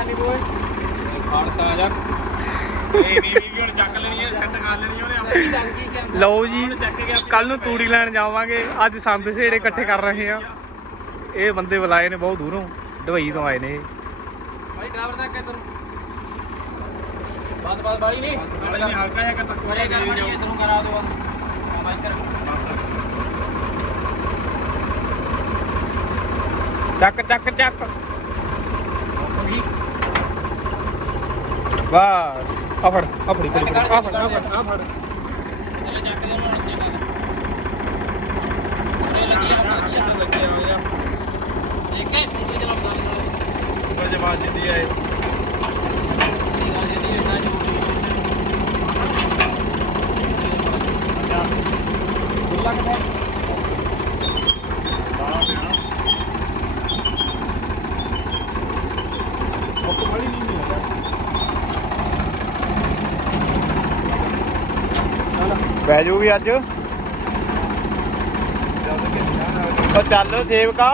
ਕਰਨੀ ਤੂੰ ਓਏ ਫੜਤਾ ਯਾਰ ਇਹ ਨੀਵੀਂ ਵੀ ਹੁਣ ਚੱਕ ਲੈਣੀ ਹੈ ਸੈੱਟ ਕਰ ਲੈਣੀ ਉਹਨੇ ਆਪਣੀ ਟੰਗੀ ਕੇ ਲਓ ਜੀ ਕੱਲ ਨੂੰ ਤੂੜੀ ਲੈਣ ਜਾਵਾਂਗੇ। ਅੱਜ ਸੰਦ ਸੇੜੇ ਇਕੱਠੇ ਕਰ ਰਹੇ ਆ ਇਹ ਬੰਦੇ ਬੁਲਾਏ ਨੇ ਬਹੁਤ ਦੂਰੋਂ। ਦੁਬਈ ਤੋਂ ਆਏ ਨੇ। ਭਾਈ ਡਰਾਈਵਰ ਦਾ ਕਿੱਧਰ ਬਾਤ ਬਾਤ ਬਾਈ ਨਹੀਂ। ਹਲਕਾ ਜਿਹਾ ਕਰ ਤੱਕ ਇਹ ਕਰ ਮਾਰੀ ਇਧਰੋਂ ਕਰਾ ਬਾਈ ਕਰ ਚੱਕ ਚੱਕ ਚੱਕ। ਬਸ, ਆ ਫੜ, ਆ ਫੜੀ ਫੜੀ ਆ ਫੜ ਆ ਫੜ ਆ ਫੜ। ਚਲੇ ਚੱਕ ਹੈ ਜਿੱਦੀ ਆਏ ਗੁੱਲਾ ਕਿੱਥੇ ਬਾਹਰ ਪਿਆ ਉਹ ਖੜੀ ਨਹੀਂ ਮਿਲਦਾ ਬਹਿ ਜੂਗੀ ਅੱਜ। ਉਹ ਚੱਲ ਸੇਵਕਾ।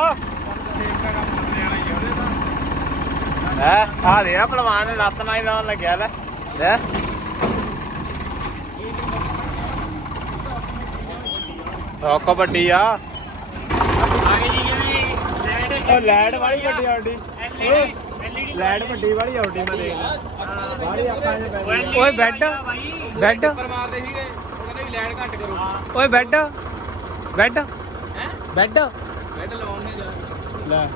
ਹੈ? ਆ ਦੇ ਆ ਪਹਿਲਵਾਨ ਲੱਤ ਨਾਲ ਹੀ ਲਾਉਣ ਲੱਗਿਆ ਲੈ। ਲੈ। ਉਹ ਕਬੱਡੀ ਆ। ਉਹ ਲੈਡ ਵਾਲੀ ਗੱਡੀ ਆਉਂਦੀ ਲੈਡ ਵੱਡੀ ਵਾਲੀ ਆਉਂਦੀ ਮੈਂ ਦੇਖ ਓਏ ਬੈੱਡ ਬੈੱਡ। ਪਰ ਮਾਰਦੇ ਸੀਗੇ। ਲਾਈਟ ਘੱਟ ਕਰੋ। ਓਏ ਬੈੱਡ ਬੈੱਡ ਹੈ? ਬੈੱਡ। ਬੈੱਡ ਲਵਾਉਣ ਨਹੀਂ ਜਾ ਲੈ।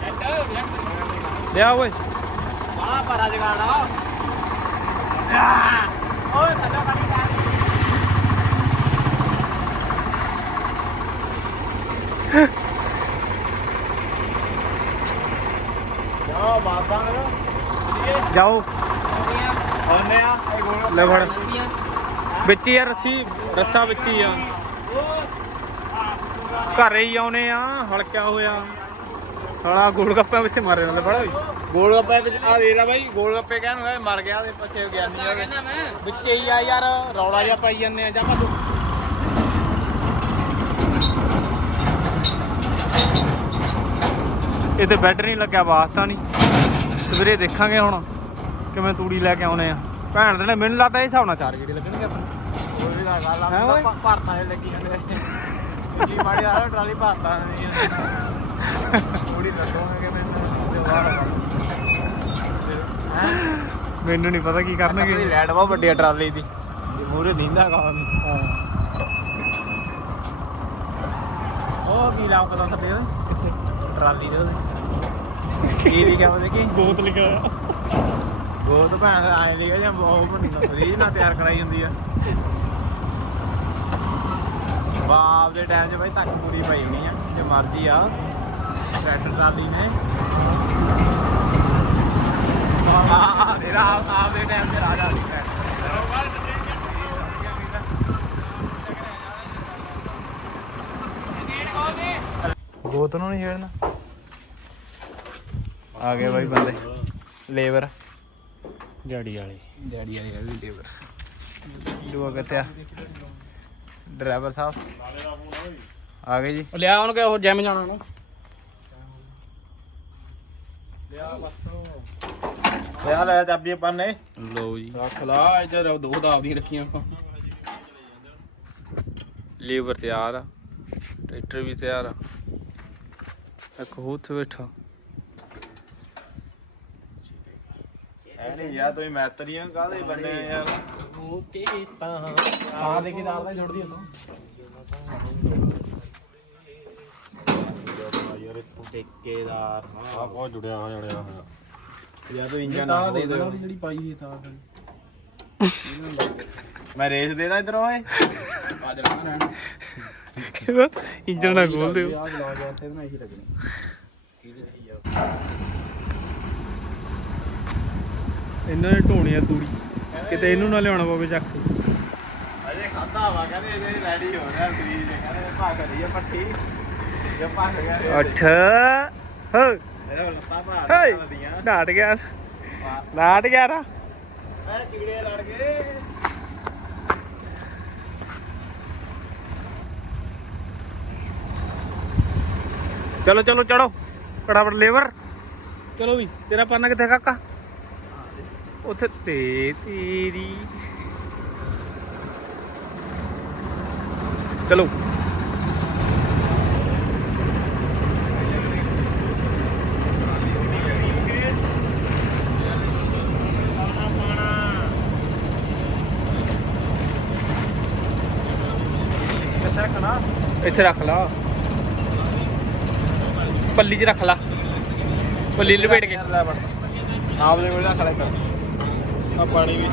ਬੈੱਡ ਲਿਆ ਓਏ। ਬਾਹਲਾ ਪਾਰਾ ਜਗਾੜਾ ਓਏ ਸੱਜਾ ਪਾਣੀ ਦਾ ਜਾ ਬਾਬਾ। ਜਾਓ। ਉਹਨੇ ਆ। ਲੈ ਫੜ। ਵਿੱਚ ਹੀ ਆ ਰੱਸੀ ਰੱਸਾ ਵਿੱਚ ਹੀ ਆ। ਘਰੇ ਹੀ ਆਉਨੇ ਆ ਹਲਕਿਆ ਹੋਇਆ। ਸਾਲਾ ਗੋਲ ਗੱਪਿਆਂ ਵਿੱਚ ਮਾਰੇ ਨਾਲ ਬੜਾ ਵੀ ਗੋਲ ਗੱਪੇ ਵਿੱਚ ਆ ਦੇ ਲੈ ਬਾਈ ਗੋਲ ਗੱਪੇ ਕਹਿਣ ਹੋਏ ਮਰ ਗਿਆ ਤੇ ਪਿੱਛੇ ਗਿਆ ਨਹੀਂ ਹੋਵੇ ਕਹਿੰਦਾ ਮੈਂ। ਵਿੱਚ ਹੀ ਆ ਯਾਰ ਰੌਲਾ ਜਿਹਾ ਪਾਈ ਜਾਂਦੇ ਆ ਜਾਂ ਤੂੰ ਇਹ ਤੇ ਬੈੱਡ ਨਹੀਂ ਲੱਗਿਆ ਵਾਸਤਾ ਨਹੀਂ। ਸਵੇਰੇ ਦੇਖਾਂਗੇ ਹੁਣ ਕਿਵੇਂ ਤੂੜੀ ਲੈ ਕੇ ਆਉਨੇ ਆ। ਭੈਣ ਦੇ ਨੇ ਮੈਨੂੰ ਲੱਗਦਾ ਇਹ ਹਿਸਾਬ ਨਾਲ ਚਾਰ ਗੇੜੇ ਲੱਗਣਗੇ ਆਪਣੇ। ਵੀ ਨਾ ਹੈਂ ਓਏ? ਭਾਰਤਾਂ ਨੇ ਲੱਗੀ ਜਾਂਦੇ। ਜੀ ਮਾੜੀ ਆ ਟਰਾਲੀ ਭਾਰਤਾਂ ਨੇ ਥੋੜੀ ਦੱਸੋਗੇ ਮੈਨੂੰ ਨਹੀਂ ਪਤਾ ਕੀ ਕਰਨਗੇ। ਲੈਟ ਬਹੁਤ ਵੱਡੀ ਆ ਟਰਾਲੀ ਦੀ। ਮੂਰੇ ਨੀਂਦਾ ਨਹੀਂ ਉਹ ਕੀ ਲਾਉ ਕਦੋਂ ਸੱਦੇ ਓਏ ਟਰਾਲੀ ਦੇ ਉਹਦੇ। ਕੀ ਲਿਖਿਆ ਉਹਦੇ ਕੀ? ਬਹੁਤ ਲਿਖਿਆ ਗੋਤ ਭੈਣ ਆਏ ਲਿਖਿਆ ਜਾਂ ਉਹ ਬਣੀ ਰੀਜ ਨਾਲ ਤਿਆਰ ਕਰਾਈ ਹੁੰਦੀ ਆ। ਬਾਪ ਦੇ ਟਾਈਮ 'ਚ ਬਾਈ ਤੱਕ ਪੂਰੀ ਪਈ ਹੋਣੀ ਆ ਜੇ ਮਰਜ਼ੀ ਆ। ਟਰੈਕਟਰ ਟਰਾਲੀ ਨੇ। ਆ ਤੇਰਾ ਆਪ ਆਪ ਦੇ ਟਾਈਮ 'ਚ ਰਾਜਾ ਸੀ ਗੋਤ ਨੂੰ ਨਹੀਂ ਛੇੜਨਾ। ਆ ਗਏ ਬਾਈ ਬੰਦੇ। ਲੇਬਰ। ਜਾੜੀ ਵਾਲੇ। ਡੈਡੀ ਵਾਲੀ ਵੀ ਲੇਬਰ। ਦੂਆ ਕਿੱਥੇ ਆ? ਡਰਾਈਵਰ ਸਾਹਿਬ। ਆ ਗਏ ਜੀ। ਉਹ ਲਿਆ ਉਹਨੂੰ ਕਿ ਉਹ ਜਿਮ ਜਾਣਾ ਨਾ ਲਿਆ ਲੈ ਚਾਬੀ ਆਪਾਂ ਨੇ। ਲਓ ਜੀ। ਰੱਖ ਲਾ ਇੱਧਰ ਦੋ ਦਾ ਆਪਦੀਆਂ ਰੱਖੀਆਂ ਆਪਾਂ। ਲੇਬਰ ਤਿਆਰ ਆ ਟਰੈਕਟਰ ਵੀ ਤਿਆਰ ਆ। ਇੱਕ ਹੋਰ ਬੈਠਾ। ਐ ਨਹੀਂ ਯਾਰ ਤੁਸੀਂ ਮੈਤਰੀਆਂ ਕਾਹਦੇ ਬੰਨੇ ਯਾਰ? ਓਕੇ ਤਾਂ ਆ ਦੇ ਕੇ ਦਾਰ ਦਾ ਜੁੜਦੀ ਉਹਨੂੰ ਯਾਰ ਠੇਕੇਦਾਰ ਆ ਬਹੁਤ ਜੁੜਿਆ ਹੋਇਆ ਜੁੜਿਆ ਹੋਇਆ। ਯਾਰ ਤੂੰ ਇੰਜਨ ਤਾਂ ਦੇ ਦੇ ਜਿਹੜੀ ਪਾਈ ਹੋਈ ਤਾਂ ਮੈਂ ਰੇਸ ਦੇਦਾ ਇਧਰੋਂ ਓਏ? ਆ ਦੇ ਨਾ ਇੰਜਣ ਨਾ ਖੋਲ ਦਿਓ। ਆ ਬਲੌਗ ਤੇ ਬਣਾਈ ਸੀ ਲੱਗਣੀ। ਇਹਨਾਂ ਨੇ ਢੋਣੀ ਆ ਤੂੜੀ। ਕਿਤੇ ਇਹਨੂੰ ਨਾ ਲਿਆਉਣਾ ਪਵੇ ਚੱਕ। ਅਜੇ ਖਾਦਾ ਵਾ ਕਹਿੰਦੇ ਇਹਦੇ ਰੈਡੀ ਹੋ ਰਿਹਾ ਫਰੀਜ ਕਹਿੰਦੇ ਭੱਗ ਰਹੀ ਆ ਪੱਠੀ। ਜੇ ਭੱਗ ਗਿਆ ਅੱਠ ਹੋ ਇਹਦਾ ਲੱਤਾਂ ਦੀਆਂ। ਨਾਟ ਗਿਆ। ਨਾਟ ਗਿਆ ਰਾ ਮੈਂ ਚਿਗੜੇ ਲੜ ਗਏ। ਚਲੋ ਚਲੋ ਚੜੋ। ਫਟਾਫਟ ਲੇਬਰ। ਚਲੋ ਵੀ ਤੇਰਾ ਪਰਨਾ ਕਿੱਥੇ ਕਾਕਾ? ਉੱਥੇ ਤੇ ਤੇਰੀ। ਚਲੋ। ਇੱਥੇ ਰੱਖ ਲਾ। ਪੱਲੀ 'ਚ ਰੱਖ ਲਾ। ਪੱਲੀ ਲਪੇਟ ਕੇ। ਆਪ ਦੇ ਕੋਲ ਰੱਖ ਲੈ ਕਰ ਆ ਪਾਣੀ ਵੀ।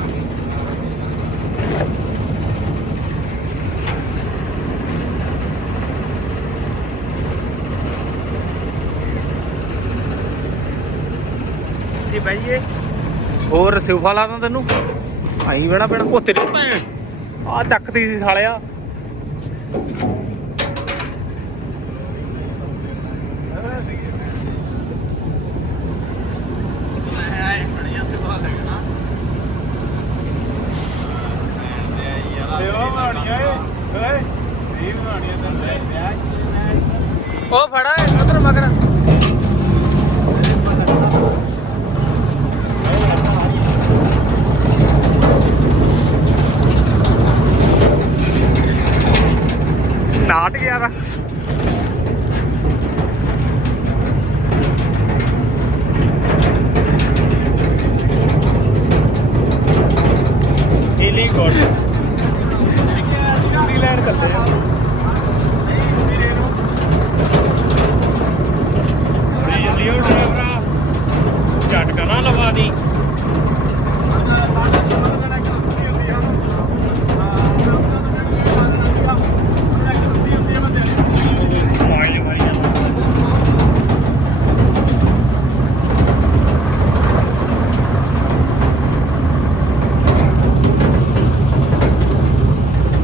ਜੀ ਬਈਏ ਹੋਰ ਸਿਉਫਾ ਲਾ ਦਾਂ ਤੈਨੂੰ? ਆਈ ਬਣਾ ਪੈਣਾ, ਉਹ ਤੇਰੀ ਭੈਣ। ਆ ਚੱਕਤੀ ਸੀ ਸਾਲਿਆ। ਉਹ ਬਣਾਉਣੀ ਓਏ ਓਏ ਫੜਾ ਉਧਰ ਮਗਰ। ਨਾਟ ਗਿਆ ਵਾ ਹੀਲੀ ਕੋਡ ਪੂਰੀ ਲੈਣ ਚੱਲਦੇ ਆ ਨਹੀਂ ਲਿਓ ਡਰਾਈਵਰਾ ਝਟਕਾ ਨਾ ਲਵਾ ਦੀ ਮਾਰੀ ਮਾਰੀ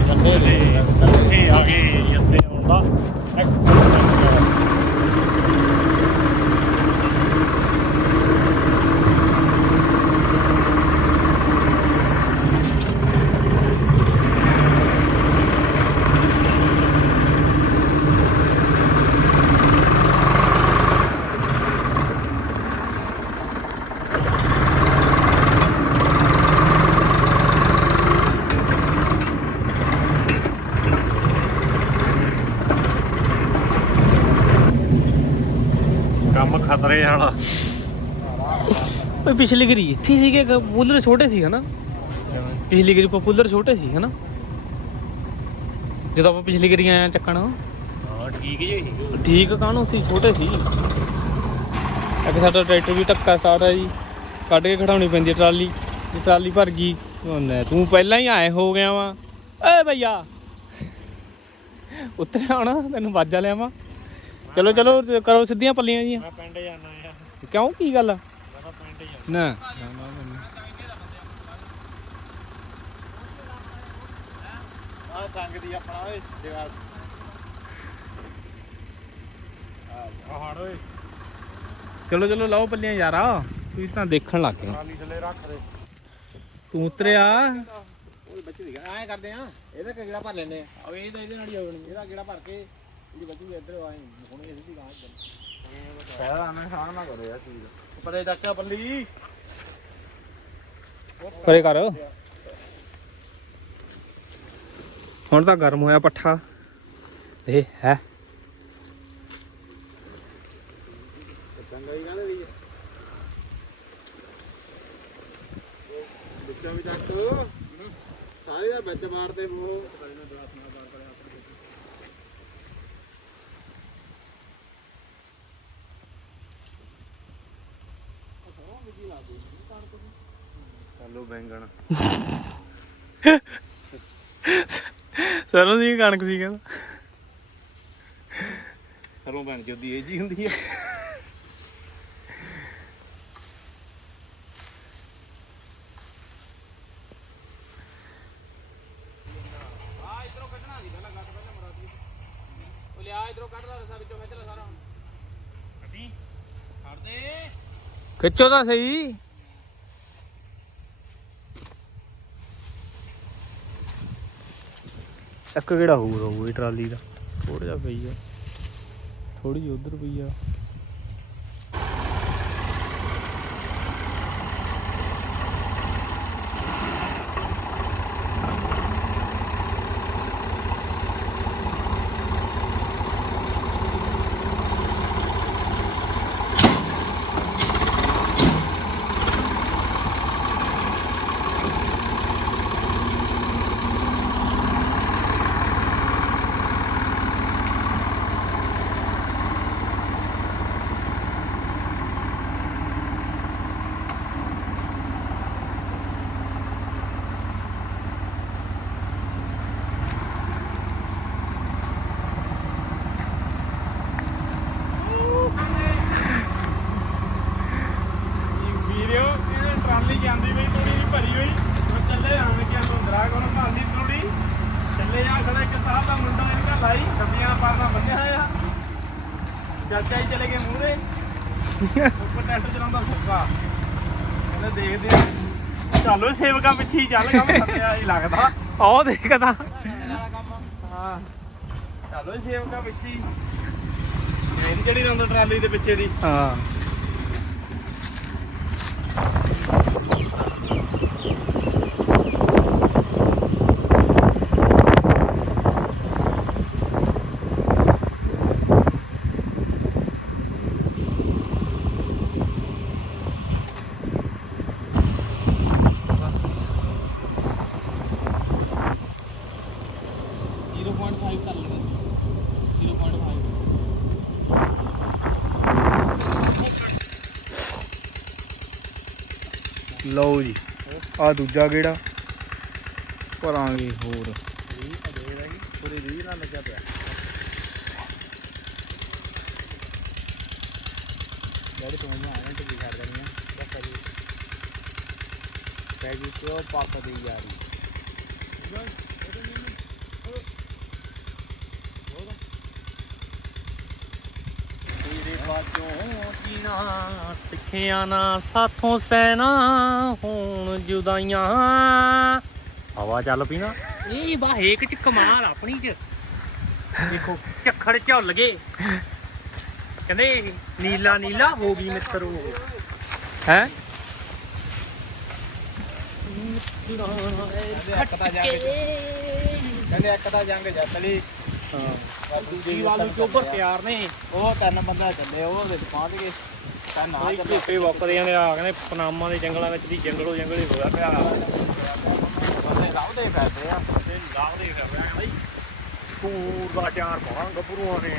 ਕੰਦੇ ਲੈ ਕੰਦੇ ਆ ਗਏ ਜੱਤੇ ਆਉਂਦਾ ਕੰਮ ਖਤਰੇ ਵਾਲਾ ਓਏ ਪਿਛਲੀ ਗਰੀ ਇੱਥੇ ਸੀਗੇ ਪਪੂਲਰ ਛੋਟੇ ਸੀ ਹਨਾ? ਪਿਛਲੀ ਗਰੀ ਪਪੂਲਰ ਛੋਟੇ ਸੀ ਹਨਾ? ਜਦੋਂ ਆਪਾਂ ਪਿਛਲੀ ਗਰੀ ਆਏ ਆ ਚੱਕਣ। ਹਾਂ ਠੀਕ ਜੀ ਠੀਕ ਕਾਹਨੂੰ ਸੀ? ਛੋਟੇ ਸੀ। ਇੱਕ ਸਾਡਾ ਟਰੈਕਟਰ ਵੀ ਟੱਕਾ ਸਟਾਰਟ ਹੈ ਜੀ। ਕੱਢ ਕੇ ਖੜਾਉਣੀ ਪੈਂਦੀ ਹੈ ਟਰਾਲੀ। ਜੇ ਟਰਾਲੀ ਭਰ ਗਈ ਉਹਨੇ ਤੂੰ ਪਹਿਲਾਂ ਹੀ ਆਏ ਹੋ ਗਿਆ ਵਾ। ਏ ਭਈਆ! ਉਤਰਿਆ ਹੋਣਾ ਤੈਨੂੰ ਵਾਜਾ ਲਿਆਵਾਂ। ਚਲੋ ਚਲੋ ਕਰੋ ਸਿੱਧੀਆਂ ਪੱਲੀਆਂ ਜੀ ਮੈਂ ਪਿੰਡ ਜਾਣਾ ਆ। ਕਿਉਂ ਕੀ ਗੱਲ? ਆ? ਮੈਂ ਪਿੰਡ ਜਾਣਾ। ਨਾ। ਆ ਟੰਗ ਦੀ ਆਪਣਾ ਓਏ ਜਗਾੜ ਪਹਾੜ ਓਏ। ਚਲੋ ਚਲੋ ਲਾਓ ਪੱਲੀਆਂ ਯਾਰਾ। ਤੁਸੀਂ ਤਾਂ ਦੇਖਣ ਲੱਗ ਗਏ। ਹੋ। ਟਰਾਲੀ ਥੱਲੇ ਰੱਖ ਦੇ। ਤੂੰ ਉਤਰਿਆ। ਓਏ ਬੱਚੇ ਦੀ ਐਂ ਕਰਦੇ ਆ ਇਹਦਾ ਕਿਹੜਾ ਭਰ ਲੈਨੇ ਆ? ਉਹ ਇਹ ਤਾਂ ਇਹਦੇ ਨਾਲ ਹੀ ਹੋਣੀ ਇਹਦਾ ਕਿਹੜਾ ਭਰ ਕੇ? ਇਹਦੀ ਬੱਚੀ ਇੱਧਰ ਆਏ। ਹੁਣੇ ਅਸੀਂ ਵੀ ਗਾਂ ਇੱਧਰ। ਪਹਿਲਾਂ ਆਨੇ ਸਾਨ ਨਾ ਕਰੋ ਯਾਰ ਚੀਜ਼। ਪਰੇ ਚੱਕ ਬੱਲੀ ਪਰੇ ਕਰ। ਹੁਣ ਤਾਂ ਗਰਮ ਹੋਇਆ ਪੱਠਾ। ਇਹ ਹੈ। ਚੰਗਾ ਹੀ ਕਹਿੰਦੇ ਵੀ ਵਿੱਚੋਂ ਵੀ ਚੱਕ। ਸਾਰੇ ਦਾ ਵਿੱਚ ਮਾਰਦੇ ਮੂੰਹ ਆਲੂ ਬੈਂਗਣ ਸਰੋਂ ਦੀ ਕਣਕ ਸੀ ਕਹਿੰਦਾ। ਸਰੋਂ ਬਣ ਜੋਦੀ ਇਹ ਜੀ ਹੁੰਦੀ ਆ। ਉਹ ਲਿਆ ਇਧਰੋਂ ਕੱਢ ਲੈ ਰਸਾ ਵਿੱਚੋਂ ਖਿੱਚ ਲੈ ਸਾਰਾ ਕੱਢੀ ਛੱਡ ਦੇ ਖਿੱਚੋ ਤਾਂ ਸਹੀ ਇੱਕ ਕਿਹੜਾ ਹੋਰ ਹੋਊ ਇਹ ਟਰਾਲੀ ਦਾ? ਥੋੜਾ ਜਿਹਾ ਪਈ ਆ। ਥੋੜੀ ਜਿਹੀ ਉਧਰ ਪਈ ਆ ਲਿਓ ਇਹ ਟਰਾਲੀ ਜਾਂਦੀ ਬਈ ਤੂੜੀ ਦੀ ਭਰੀ ਹੋਈ ਉਹ ਚੱਲੇ ਆਣ ਕੇ ਅੰਦਰਾ ਕੋਲ ਭਾਂਦੀ ਤੂੜੀ ਚੱਲੇ ਜਾ ਖੜਾ ਇੱਕ ਸਾਹਿਬ ਦਾ ਮੁੰਡਾ ਇਹਨਾਂ ਲਾਈ ਡੱਬੀਆਂ ਪਾਰਨਾ ਬੰਨਿਆ ਹੋਇਆ ਚਾਚਾ ਜੀ ਚਲੇ ਗਏ ਮੂਹਰੇ ਉੱਪਰ ਚਲਾਉਂਦਾ ਸੁੱਕਾ ਕਹਿੰਦੇ ਦੇਖਦੇ। ਆ ਚਲੋ ਸੇਵਕਾਂ ਪਿੱਛੇ ਹੀ। ਚੱਲ ਕੰਮ ਸੱਤਿਆ ਹੀ ਲੱਗਦਾ ਆਹ ਦੇਖਦਾ ਹਾਂ ਚਲੋ ਸੇਵਕਾਂ ਪਿੱਛੇ ਹੀ। ਇਹ ਜਿਹੜੀ ਰੰਦ ਟਰਾਲੀ ਦੇ ਪਿੱਛੇ ਦੀ। ਹਾਂ। ਲਓ ਜੀ ਆ ਦੂਜਾ ਗੇੜਾ। ਭਰਾਂਗੇ ਹੋਰ। ਪੂਰੀ ਰੀਝ ਨਾਲ ਲੱਗਿਆ ਪਿਆ। ਜਿਹੜੇ ਤੋਂ ਮੈਂ ਆਇਆ ਤੇ ਵਿਗਾੜ ਦੇਣੀ ਆ। ਦੱਸ ਜੀ। ਪੈਗੀ ਤੋਂ ਪਾਪਾ ਦੀ ਯਾਰੀ? ਜੀਣਾ ਸਿੱਖਿਆ ਨਾ ਸਾਥੋਂ ਸੈਨਾ ਹੋਣ ਜੁਦਾਈਆਂ। ਹਵਾ ਚੱਲ ਪਈ ਨਾ। ਇਹ ਬਾ ਹੇਕ ਚ ਕਮਾਲ ਆਪਣੀ ਚ। ਦੇਖੋ ਝੱਖੜ ਝੁੱਲ ਗਏ। ਕਹਿੰਦੇ ਨੀਲਾ ਨੀਲਾ ਹੋ ਗਈ ਮਿੱਤਰੋ ਹੈ? ਜੰਗ ਕਹਿੰਦੇ ਇੱਕ ਤਾਂ ਜੰਗ ਜਿੱਤ ਲਈ। ਦੂਜੀ ਵਾਲੀ ਚੋਬਰ ਤਿਆਰ ਨੇ ਉਹ ਤਿੰਨ ਬੰਦਾ ਚੱਲੇ ਉਹ ਵਿੱਚ ਪਹੁੰਚ ਗਏ। ਤਾਂ ਨਾ ਆਹ ਝੂਟੇ ਵਾਪਰੇ ਜਾਂਦੇ ਆ ਕਹਿੰਦੇ ਪਨਾਮਾ ਦੇ ਜੰਗਲਾਂ ਵਿੱਚ ਦੀ ਜੰਗਲੋ ਜੰਗਲ ਹੀ ਹੋਇਆ ਪਿਆ। ਬੰਦੇ ਲਾਉਂਦੇ ਫਿਰਦੇ ਆ। ਤੇ ਲਾਉਂਦੇ ਫਿਰ ਪਿਆ ਕਹਿੰਦਾ ਜੀ ਪੂਰ ਦਾ ਚਾਰ ਪਾਉਣਾ ਗੱਭਰੂਆਂ ਨੇ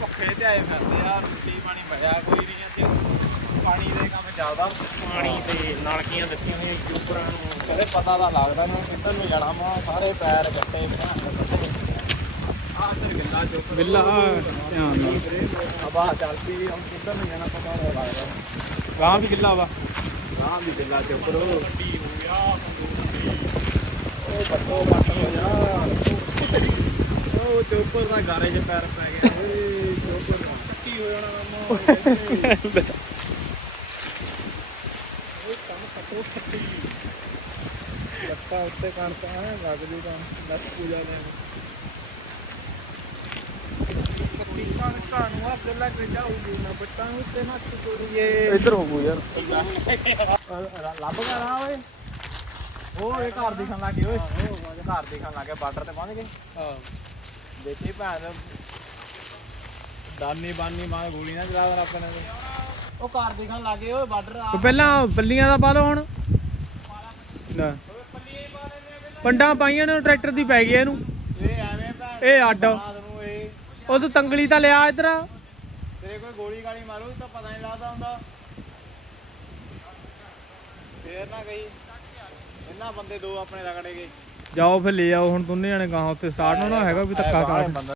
ਭੁੱਖੇ ਤੇ ਆਏ ਫਿਰਦੇ ਆ ਰੋਟੀ ਪਾਣੀ ਮਿਲਿਆ ਕੋਈ ਨਹੀਂ ਇੱਥੇ। ਪਾਣੀ ਦੇ ਕੰਮ ਚੱਲਦਾ ਪਾਣੀ ਤੇ ਨਲਕੀਆਂ ਦਿੱਤੀਆਂ ਹੋਈਆਂ ਜੂਪਰਾਂ ਨੂੰ। ਕਦੇ ਪਤਾ ਤਾਂ ਲੱਗਦਾ ਨੂੰ ਕਿੱਧਰ ਨੂੰ ਜਾਣਾ ਮਾ ਸਾਰੇ ਪੈਰ ਗੱਟੇ ਬਣਾ ਚੁੱਕ ਬਿੱਲਾ ਧਿਆਨ ਨਾਲ। ਹਵਾ ਚੱਲਦੀ ਵੀ ਹੁਣ ਕਿੱਧਰ ਨੂੰ ਜਾਣਾ ਪਤਾ ਨਹੀਂ ਲੱਗਦਾ ਗਾਂ ਵੀ। ਕਿੱਲਾ ਵਾ ਆਹ ਵੀ ਗਿੱਲਾ ਚੁੱਕ ਰੋ ਉਹ ਬੱਤੋ ਬੱਤ ਹੋ ਜਾ ਉਹ ਚੋਪਰ ਦਾ ਗਾਰੇ 'ਚ ਪੈਰ ਪੈ ਗਿਆ ਓਏ ਚੋਪਰ ਕੀ ਹੋ ਜਾਣਾ ਮਾਮਾ ਲੱਤਾਂ ਉੱਤੇ ਕਣਕਾਂ, ਐ ਲੱਗ ਜੂ ਤਾਂ, ਲੱਤ ਪੂਜਾ ਲੈ ਕੱਤੀ ਕਣਕਾਂ ਨੂੰ ਆ ਗੱਲਾਂ ਕਿ ਜਾਊਗੀ ਨਾ ਬੱਟਾਂ ਨੂੰ ਤੇ ਨਾ ਤੋੜੀਏ ਇੱਧਰ ਹੋਊ ਯਾਰ। ਲੱਭ ਗਿਆ ਨਾ ਓਏ ਉਹ ਇਹ ਘਰ ਦਿਖਣ ਲੱਗੇ ਓਏ। ਘਰ ਦਿਖਣ ਲੱਗੇ ਬਾਰਡਰ ਤੇ ਪਹੁੰਚ ਗਏ। ਹਾਂ ਦੇਖੀ ਭੈਣ। ਦਾਨੀ ਬਾਨੀ ਮਾਰ ਗੋਲੀ ਨਾ ਚਲਾ ਦੇਣਾ ਆਪਣੇ ਤੇ ਉਹ ਘਰ ਦਿਖਣ ਲੱਗੇ ਓਏ ਬਾਰਡਰ ਆ। ਪਹਿਲਾਂ ਬੱਲੀਆਂ ਦਾ ਪਾ ਲਓ ਹੁਣ। ਲੈ ਪੰਡਾਂ ਪਾਈਆਂ ਨੇ ਟਰੈਕਟਰ ਦੀ ਪੈ ਗਈ ਇਹਨੂੰ। ਇਹ ਐਵੇਂ ਭੈਣ ਇਹ ਅੱਡ। ਉਹ ਤੂੰ ਤੰਗਲੀ ਤਾਂ ਲਿਆ ਇੱਧਰ। ਤੇਰੇ ਕੋਈ ਗੋਲੀ ਗਾਲੀ ਮਾਰੋ ਤਾਂ ਪਤਾ ਨਹੀਂ ਲੱਗਦਾ ਹੁੰਦਾ। ਫੇਰ ਨਾ ਗਈ ਇਹਨਾਂ ਬੰਦੇ ਦੋ ਆਪਣੇ ਰਗੜੇ ਗਏ। ਜਾਓ ਫਿਰ ਲੈ ਆਓ ਹੁਣ ਦੋਨੇ ਜਣੇ ਗਾਹਾਂ ਉੱਤੇ ਸਟਾਰਟ ਹੋਣਾ ਹੈਗਾ ਵੀ ਧੱਕਾ ਕਰ